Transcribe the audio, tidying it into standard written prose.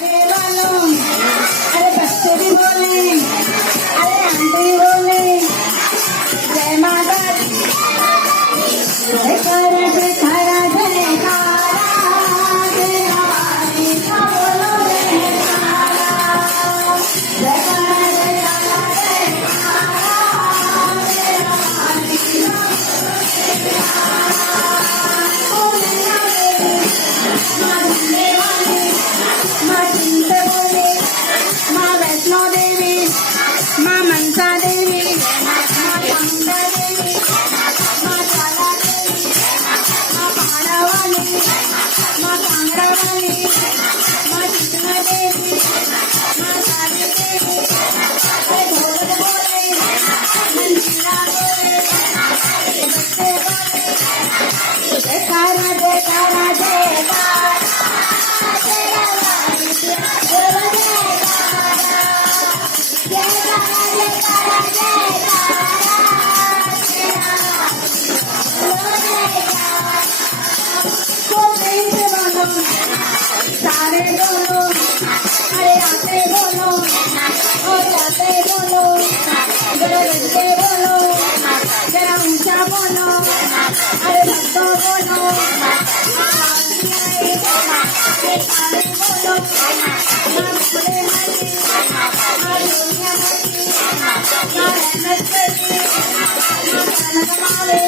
अरे बच्चे भी बोले, अरे आंटी बोले, जय माता दी, जयकारा जयकारा जयकारा, जय हमारी का बोलो जयकारा, जयकारा जयकारा जयकारा, जय हमारी का बोलो जयकारा। माँ झूले वाली, माँ चिंते बोले, माँ वैष्णो देवी, माँ मनसा देवी, माँ चामुंडा देवी, माँ ज्वाला देवी, माँ पहाड़ा वाली, माँ कांगड़ा वाली, माँ चितना देवी, माँ काली देवी, अरे ढोल बोले, मंजीरा बोले, बच्चे बोले, जयकारा जयकारा जयकारा, जय हमारी बोलो जयकारा, जयकारा जयकारा जयकारा, जय हमारी बोलो जयकारा। तो प्रेम से बोलो, सारे बोलो, अरे आते बोलो, और जाते बोलो, जरा रखते बोलो, जरा ऊंचा बोलो, अरे भक्तों बोलो, आए काले बोलो, माँ भोले हरी, माँ दुनिया हरी, माँ रहमत करी, माँ कनक मारे,